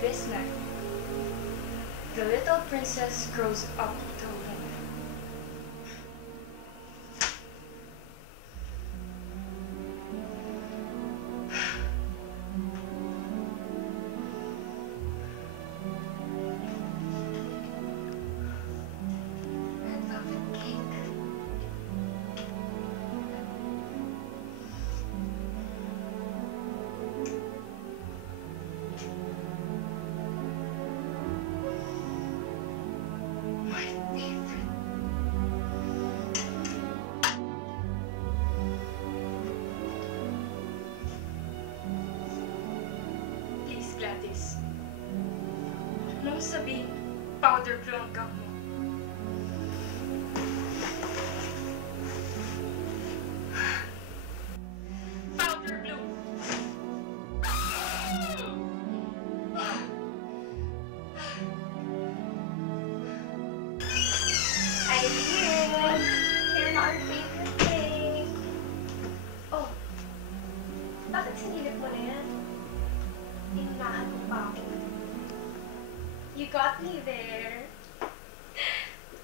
this night, the little princess grows up to a woman. Red velvet cake. My favorite. Please, Gladys. Huwag mong sabihin, powder blue ang gown mo. Powder blue! Aileen! Here na our favorite cake. Oh, bakit sinilip mo na yan? Inunahan mo pa ako. You got me there.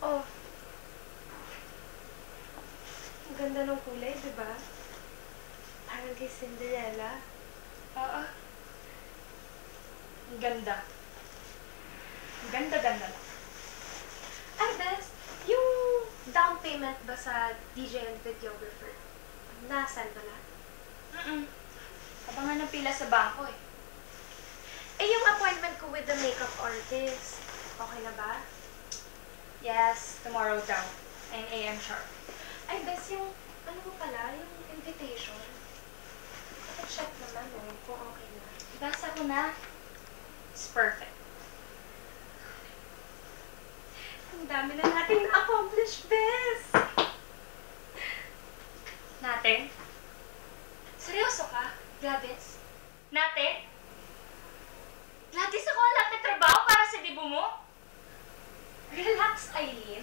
Oh. Ang ganda ng kulay, di ba? Parang kay Cinderella. Oo. Ang ganda. Ang ganda-ganda lang. Ay, Bes, yung down payment ba sa DJ and videographer? Nasaan ba na? Abangan ng pila sa bangko eh. Eh, yung appointment ko with the makeup artist, okay na ba? Yes, tomorrow daw. 9 a.m. sharp. Ay, Bes, yung, ano mo pala, yung invitation. Check naman, kung okay na. Ibasa ko na. It's perfect. Ang dami na natin na-accomplish, Bes! Natin? Seryoso ka, Gladys? Natin? Gladys, ako ang lahat ng trabaho para sa dibo mo? Relax, Aileen.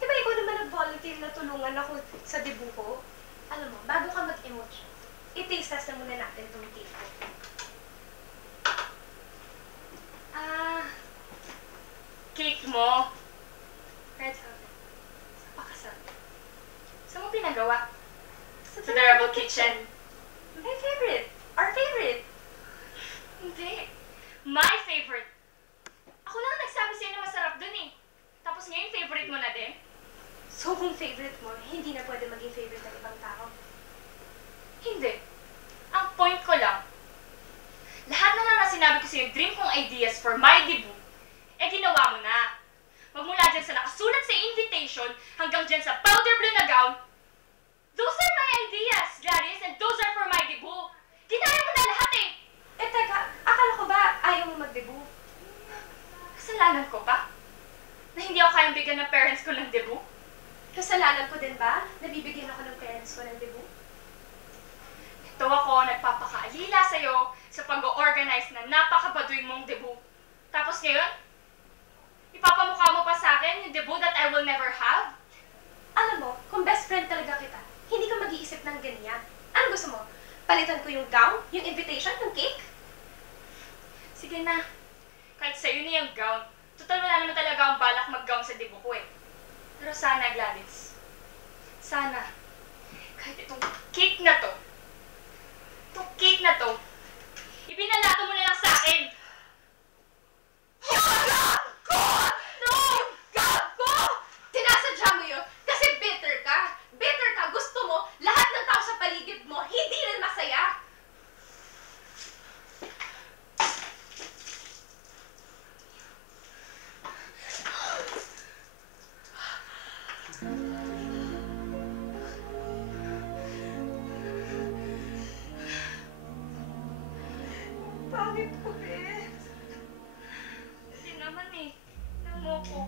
Di ba ikaw naman nag-volunteer na tulungan ako sa debut ko? Alam mo, bago ka mag-emotion, i-taste test na muna natin itong cake ko. Cake mo. Red velvet. Pakasal. Saan mo pinagawa? Sa Sa The Rebel Kitchen. My favorite. Our favorite. Hindi. My favorite. Ako lang nagsabi sa'yo na masarap dun eh. Tapos ngayon, favorite mo na din? So kung favorite mo, hindi na pwede maging favorite ng ibang tao. Hindi. Ang point ko lang, lahat na lang na sinabi ko sa'yo, dream kong ideas for my debut, eh ginawa mo na. Magmula dyan sa nakasulat sa invitation, hanggang dyan sa powder blue na gown, those are my ideas, Gladys, and those are for my debut. Ginaya mo na lahat eh. Eh teka, akala ko ba ayaw mo mag-debut? Kasalanan ko pa? Na hindi ako kayang bigyan ng parents ko ng debut? Kasalanan ko din ba? Nabibigyan ako ng parents ko ng debut? Ito ako, nagpapakaalila sa'yo sa pag-organize na napakabaduy mong debut. Tapos ngayon, ipapamukha mo pa sa akin yung debut that I will never have? Alam mo, kung best friend talaga kita, hindi ka mag-iisip ng ganyan. Ano gusto mo? Palitan ko yung gown, yung invitation, yung cake? Sige na. Kahit sa'yo na yung gown. Total wala naman talaga ang balak mag-gown sa debut ko eh. Pero sana, Gladys. Sana. Kahit itong cake na to, ibinalato mo na lang sa akin. Yung gown ko! No! Yung gown ko! Sinasadya mo yun kasi bitter ka. Bitter ka. Gusto mo, lahat ng tao sa paligid mo, hindi rin masaya. Pangit ko, Bes. Hindi naman eh. Alam mo ko.